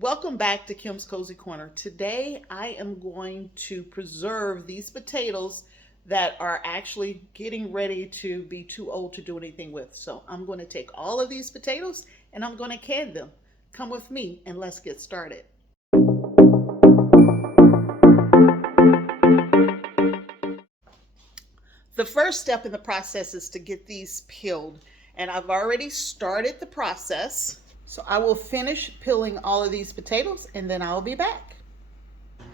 Welcome back to Kim's Cozy Corner. Today I am going to preserve these potatoes that are actually getting ready to be too old to do anything with. So I'm going to take all of these potatoes and I'm going to can them. Come with me and let's get started. The first step in the process is to get these peeled, and I've already started the process. So I will finish peeling all of these potatoes and then I'll be back.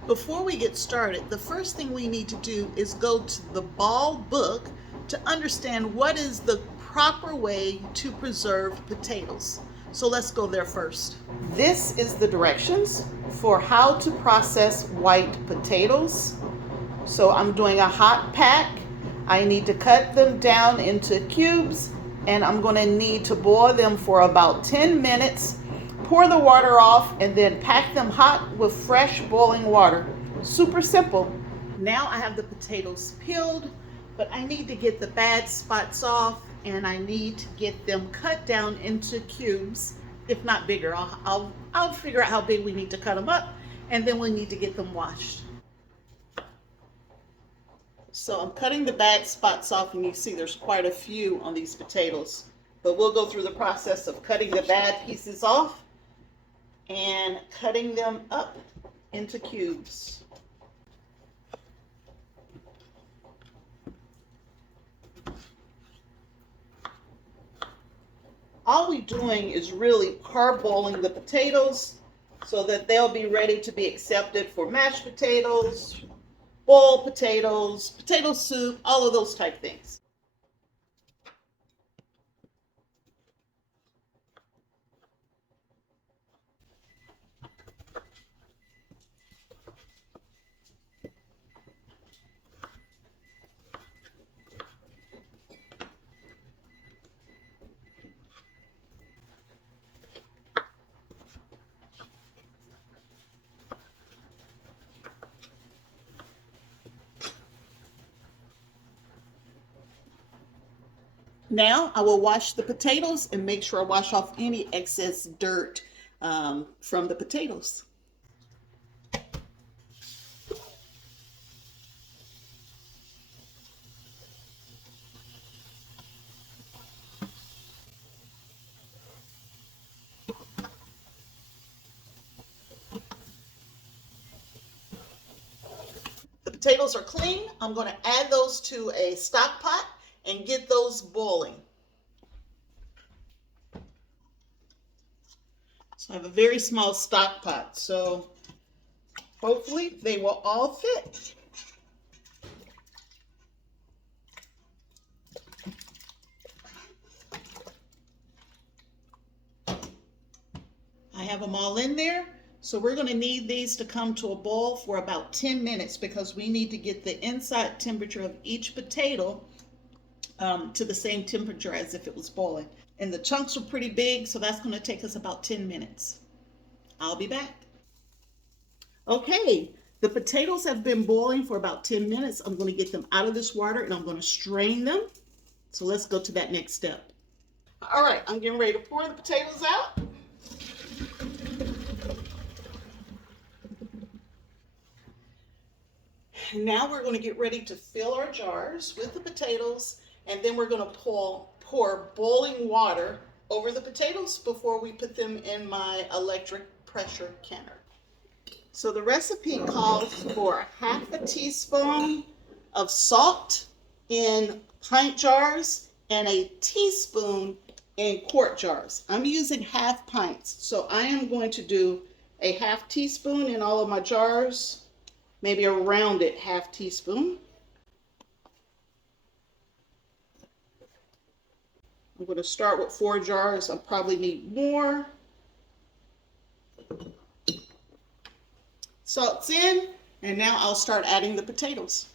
Before we get started, the first thing we need to do is go to the Ball book to understand what is the proper way to preserve potatoes. So let's go there first. This is the directions for how to process white potatoes. So I'm doing a hot pack. I need to cut them down into cubes and I'm going to need to boil them for about 10 minutes. Pour the water off and then pack them hot with fresh boiling water. Super simple. Now I have the potatoes peeled, but I need to get the bad spots off and I need to get them cut down into cubes, if not bigger. I'll figure out how big we need to cut them up, and then we need to get them washed. So I'm cutting the bad spots off, and you see there's quite a few on these potatoes. But we'll go through the process of cutting the bad pieces off and cutting them up into cubes. All we're doing is really parboiling the potatoes so that they'll be ready to be accepted for mashed potatoes, boiled potatoes, potato soup, all of those type things. Now I will wash the potatoes and make sure I wash off any excess dirt from the potatoes. The potatoes are clean. I'm going to add those to a stock pot and get those boiling. So I have a very small stock pot, so hopefully they will all fit. I have them all in there. So we're going to need these to come to a boil for about 10 minutes because we need to get the inside temperature of each potato to the same temperature as if it was boiling. And the chunks are pretty big, so that's going to take us about 10 minutes. I'll be back. Okay, the potatoes have been boiling for about 10 minutes. I'm going to get them out of this water and I'm going to strain them. So let's go to that next step. All right, I'm getting ready to pour the potatoes out. Now we're going to get ready to fill our jars with the potatoes, and then we're going to pour boiling water over the potatoes before we put them in my electric pressure canner. So the recipe calls for half a teaspoon of salt in pint jars and a teaspoon in quart jars. I'm using half pints, so I am going to do a half teaspoon in all of my jars, maybe a rounded half teaspoon. I'm going to start with 4 jars. I probably need more. Salt's in, and now I'll start adding the potatoes.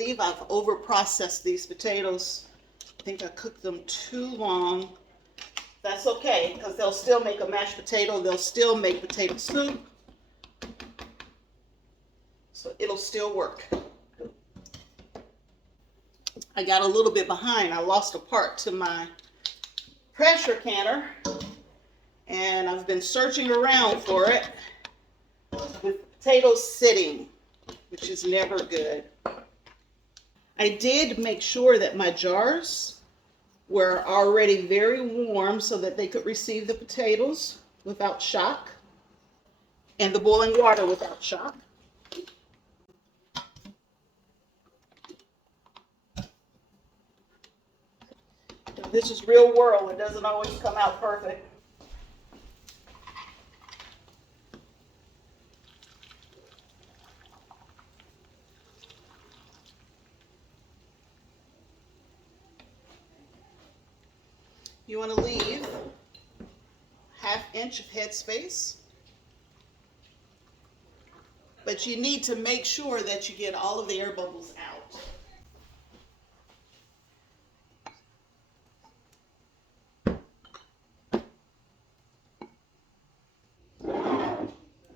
believe I've over processed these potatoes. I think I cooked them too long. That's okay, because they'll still make a mashed potato. They'll still make potato soup. So it'll still work. I got a little bit behind. I lost a part to my pressure canner, and I've been searching around for it with potatoes sitting, which is never good. I did make sure that my jars were already very warm so that they could receive the potatoes without shock, and the boiling water without shock. This is real world. It doesn't always come out perfect. You want to leave ½ inch of headspace, but you need to make sure that you get all of the air bubbles out.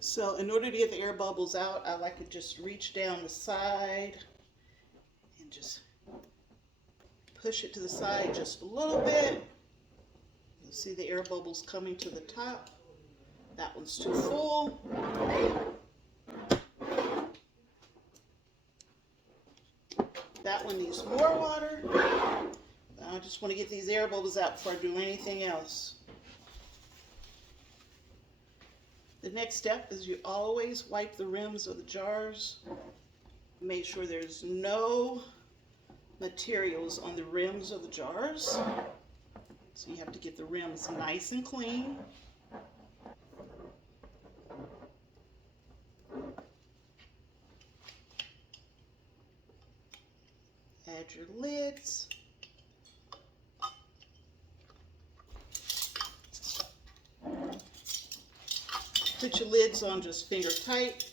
So in order to get the air bubbles out, I like to just reach down the side and just push it to the side just a little bit. You'll see the air bubbles coming to the top. That one's too full. That one needs more water. I just want to get these air bubbles out before I do anything else. The next step is you always wipe the rims of the jars. Make sure there's no materials on the rims of the jars. So you have to get the rims nice and clean. Add your lids. Put your lids on just finger tight.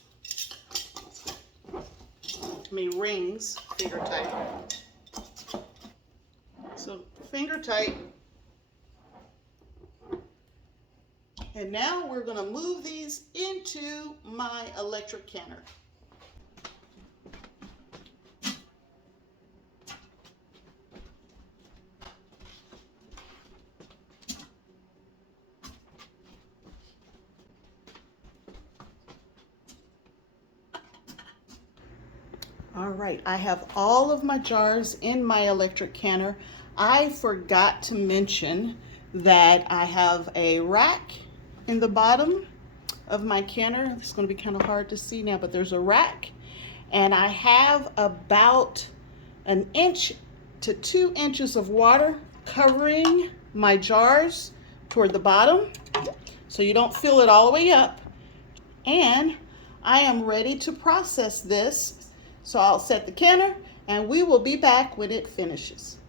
Rings finger tight. So finger tight. And now we're going to move these into my electric canner. All right, I have all of my jars in my electric canner. I forgot to mention that I have a rack in the bottom of my canner. It's going to be kind of hard to see now, but there's a rack, and I have about 1 inch to 2 inches of water covering my jars toward the bottom, so you don't fill it all the way up. And I am ready to process this. So I'll set the canner and we will be back when it finishes.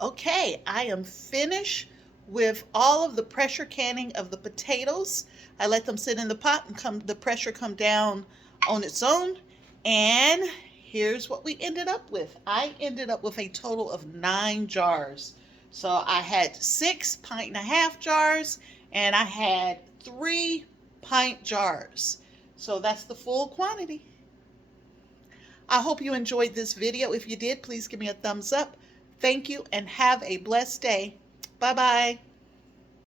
Okay, I am finished with all of the pressure canning of the potatoes. I let them sit in the pot and the pressure come down on its own. And here's what we ended up with. I ended up with a total of 9 jars. So I had 6 1.5-pint jars and I had 3 pint jars. So that's the full quantity. I hope you enjoyed this video. If you did, please give me a thumbs up. Thank you and have a blessed day. Bye-bye.